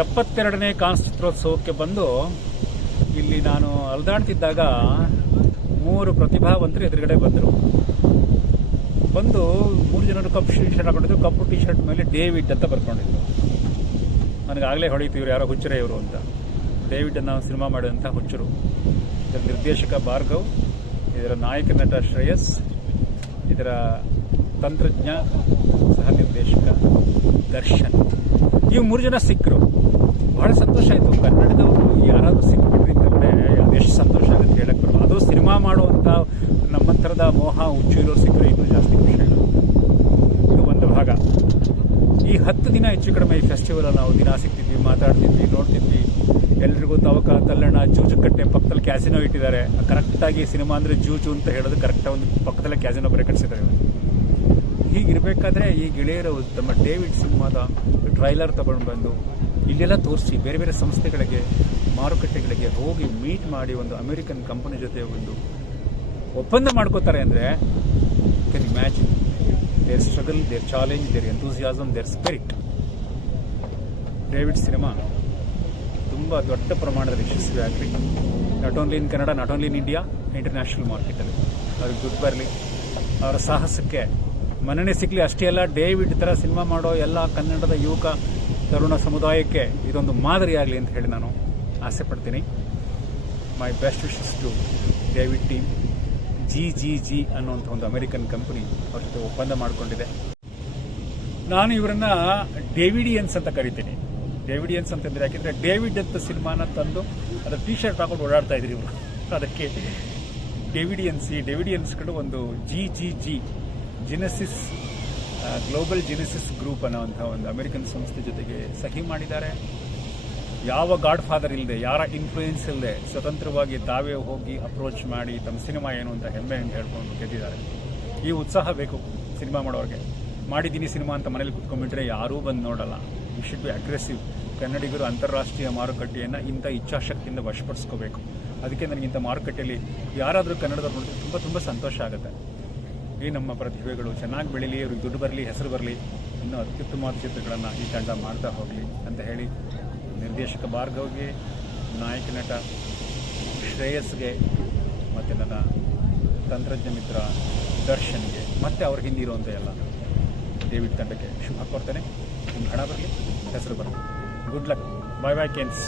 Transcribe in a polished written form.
72ನೇ ಕಾನ್ಸ್ ಚಿತ್ರೋತ್ಸವಕ್ಕೆ ಬಂದು ಇಲ್ಲಿ ನಾನು ಅಲ್ದಾಡ್ತಿದ್ದಾಗ 3 ಪ್ರತಿಭಾವಂತರು ಎದುರುಗಡೆ ಬಂದರು. ಬಂದು 3 ಜನರು ಕಪ್ಪು ಟಿ ಶರ್ಟ್ ಹಾಕೊಂಡಿದ್ರು. ಕಪ್ಪು ಟಿ ಶರ್ಟ್ ಮೇಲೆ ಡೇವಿಡ್ ಅಂತ ಬರ್ಕೊಂಡಿದ್ರು. ನನಗಾಗಲೇ ಹೊಳೀತು ಇವರು ಯಾರೋ ಹುಚ್ಚರೇ ಇವರು ಅಂತ. ಡೇವಿಡ್ ಅನ್ನೋ ಸಿನಿಮಾ ಮಾಡಿದಂಥ ಹುಚ್ಚರು. ಇದರ ನಿರ್ದೇಶಕ ಭಾರ್ಗವ್, ಇದರ ನಾಯಕ ನಟ ಶ್ರೇಯಸ್, ಇದರ ತಂತ್ರಜ್ಞ ಸಹ ನಿರ್ದೇಶಕ ದರ್ಶನ್. ಇವು 3 ಜನ ಸಿಕ್ಕರು. ಬಹಳ ಸಂತೋಷ ಆಯಿತು. ಕನ್ನಡದವರು ಯಾರಾದರೂ ಸಿಕ್ಬಿಟ್ರಿ ಅಂತಂದರೆ ಅದೆಷ್ಟು ಸಂತೋಷ ಆಗುತ್ತೆ ಹೇಳಕ್ಕೆ ಬರೋದು. ಅದು ಸಿನಿಮಾ ಮಾಡುವಂಥ ನಮ್ಮಂಥರದ ಮೋಹ ಹುಚ್ಚೂರೋರು ಸಿಕ್ಕರೆ ಇನ್ನೂ ಜಾಸ್ತಿ ಖುಷಿ ಆಗುತ್ತೆ. ಇದು ಒಂದು ಭಾಗ. ಈ 10 ದಿನ ಹೆಚ್ಚು ಕಡಿಮೆ ಈ ಫೆಸ್ಟಿವಲಲ್ಲಿ ನಾವು ದಿನ ಸಿಗ್ತಿದ್ವಿ, ಮಾತಾಡ್ತಿದ್ವಿ, ನೋಡ್ತಿದ್ವಿ. ಎಲ್ರಿಗೂ ತವಕ ತಲ್ಲಣ ಜೂಜು ಕಟ್ಟೆ ಪಕ್ಕದಲ್ಲಿ ಕ್ಯಾಸಿನೋ ಇಟ್ಟಿದ್ದಾರೆ. ಕರೆಕ್ಟಾಗಿ ಸಿನಿಮಾ ಅಂದರೆ ಜೂಜು ಅಂತ ಹೇಳೋದು ಕರೆಕ್ಟಾಗಿ ಒಂದು ಪಕ್ಕದಲ್ಲೇ ಕ್ಯಾಸಿನೋ ಬರೀ ಕಟ್ಸಿದ್ದಾರೆ. ಹೀಗಿರಬೇಕಾದ್ರೆ ಈ ಗೆಳೆಯರು ತಮ್ಮ ಡೇವಿಡ್ ಸಿನಿಮಾದ ಟ್ರೈಲರ್ ತಗೊಂಡು ಬಂದು ಇಲ್ಲೆಲ್ಲ ತೋರಿಸಿ ಬೇರೆ ಬೇರೆ ಸಂಸ್ಥೆಗಳಿಗೆ, ಮಾರುಕಟ್ಟೆಗಳಿಗೆ ಹೋಗಿ ಮೀಟ್ ಮಾಡಿ ಒಂದು ಅಮೆರಿಕನ್ ಕಂಪನಿ ಜೊತೆ ಒಂದು ಒಪ್ಪಂದ ಮಾಡ್ಕೋತಾರೆ ಅಂದರೆ can imagine their struggle, their challenge, their enthusiasm, their spirit. David cinema ತುಂಬ ದೊಡ್ಡ ಪ್ರಮಾಣದಲ್ಲಿ ಯಶಸ್ವಿ ಆಗಲಿ. Not only in Kannada, not only in India, international ಮಾರ್ಕೆಟಲ್ಲಿ ಅವ್ರಿಗೆ ದುಡ್ಡು ಬರಲಿ. ಅವರ ಸಾಹಸಕ್ಕೆ ಮನ್ನಣೆ ಸಿಗಲಿ. ಅಷ್ಟೇ ಅಲ್ಲ, ಡೇವಿಡ್ ಥರ ಸಿನಿಮಾ ಮಾಡೋ ಎಲ್ಲ ಕನ್ನಡದ ಯುವಕ ತರುಣ ಸಮುದಾಯಕ್ಕೆ ಇದೊಂದು ಮಾದರಿಯಾಗಲಿ ಅಂತ ಹೇಳಿ ನಾನು ಆಸೆ ಪಡ್ತೀನಿ. My best wishes to David team. ಜಿ ಅನ್ನುವಂಥ ಒಂದು ಅಮೆರಿಕನ್ ಕಂಪನಿ ಅವ್ರ ಜೊತೆ ಒಪ್ಪಂದ ಮಾಡಿಕೊಂಡಿದೆ. ನಾನು ಇವರನ್ನ ಡೇವಿಡಿಯನ್ಸ್ ಅಂತ ಕರಿತೀನಿ. ಡೇವಿಡಿಯನ್ಸ್ ಅಂತಂದರೆ ಯಾಕೆಂದರೆ ಡೇವಿಡ್ ಅಂತ ಸಿನಿಮಾನ ತಂದು ಅದರ ಟಿ ಶರ್ಟ್ ಹಾಕೊಂಡು ಓಡಾಡ್ತಾ ಇದ್ರು ಇವರು. ಅದಕ್ಕೆ ಡೇವಿಡಿಯನ್ಸ್ಗಳು ಒಂದು ಜಿ ಜಿನೆಸಿಸ್ ಗ್ಲೋಬಲ್ ಜಿನೆಸಿಸ್ ಗ್ರೂಪ್ ಅನ್ನೋವಂಥ ಒಂದು ಅಮೆರಿಕನ್ ಸಂಸ್ಥೆ ಜೊತೆಗೆ ಸಹಿ ಮಾಡಿದ್ದಾರೆ. ಯಾವ ಗಾಡ್ ಫಾದರ್ ಇಲ್ಲದೆ, ಯಾರ ಇನ್ಫ್ಲೂಯೆನ್ಸ್ ಇಲ್ಲದೆ ಸ್ವತಂತ್ರವಾಗಿ ತಾವೇ ಹೋಗಿ ಅಪ್ರೋಚ್ ಮಾಡಿ ತಮ್ಮ ಸಿನಿಮಾ ಏನು ಅಂತ ಹೆಮ್ಮೆ ಅಂತ ಹೇಳ್ಕೊಂಡು ಗೆದ್ದಿದ್ದಾರೆ. ಈ ಉತ್ಸಾಹ ಬೇಕು ಸಿನಿಮಾ ಮಾಡೋರಿಗೆ. ಮಾಡಿದ್ದೀನಿ ಸಿನಿಮಾ ಅಂತ ಮನೇಲಿ ಕುತ್ಕೊಂಡ್ಬಿಟ್ರೆ ಯಾರೂ ಬಂದು ನೋಡಲ್ಲ. We should be aggressive. ಕನ್ನಡಿಗರು ಅಂತಾರಾಷ್ಟ್ರೀಯ ಮಾರುಕಟ್ಟೆಯನ್ನು ಇಂಥ ಇಚ್ಛಾಶಕ್ತಿಯಿಂದ ವಶಪಡಿಸ್ಕೋಬೇಕು. ಅದಕ್ಕೆ ನನಗಿಂಥ ಮಾರುಕಟ್ಟೆಯಲ್ಲಿ ಯಾರಾದರೂ ಕನ್ನಡದವ್ರು ನೋಡಿದ್ರೆ ತುಂಬ ಸಂತೋಷ ಆಗುತ್ತೆ. ಈ ನಮ್ಮ ಪ್ರತಿಭೆಗಳು ಚೆನ್ನಾಗಿ ಬೆಳೀಲಿ, ಅವ್ರಿಗೆ ದುಡ್ಡು ಬರಲಿ, ಹೆಸರು ಬರಲಿ, ಇನ್ನೂ ಅತ್ಯುತ್ತಮವಾದ ಚಿತ್ರಗಳನ್ನು ಈ ತಂಡ ಮಾಡ್ತಾ ಹೋಗಲಿ ಅಂತ ಹೇಳಿ ನಿರ್ದೇಶಕ ಭಾರ್ಗವ್ಗೆ, ನಾಯಕ ನಟ ಶ್ರೇಯಸ್ಗೆ ಮತ್ತು ನನ್ನ ತಂತ್ರಜ್ಞ ಮಿತ್ರ ದರ್ಶನ್ಗೆ ಮತ್ತು ಅವ್ರ ಹಿಂದಿರುವಂಥ ಎಲ್ಲ ಡೇವಿಡ್ ತಂಡಕ್ಕೆ ಶುಭ ಕೋರ್ತೇನೆ. ನಿಮ್ಮ ಹಣ ಬರಲಿ, ಹೆಸರು ಬರಲಿ. Good luck. ಬೈ ಕೆನ್ಸ್.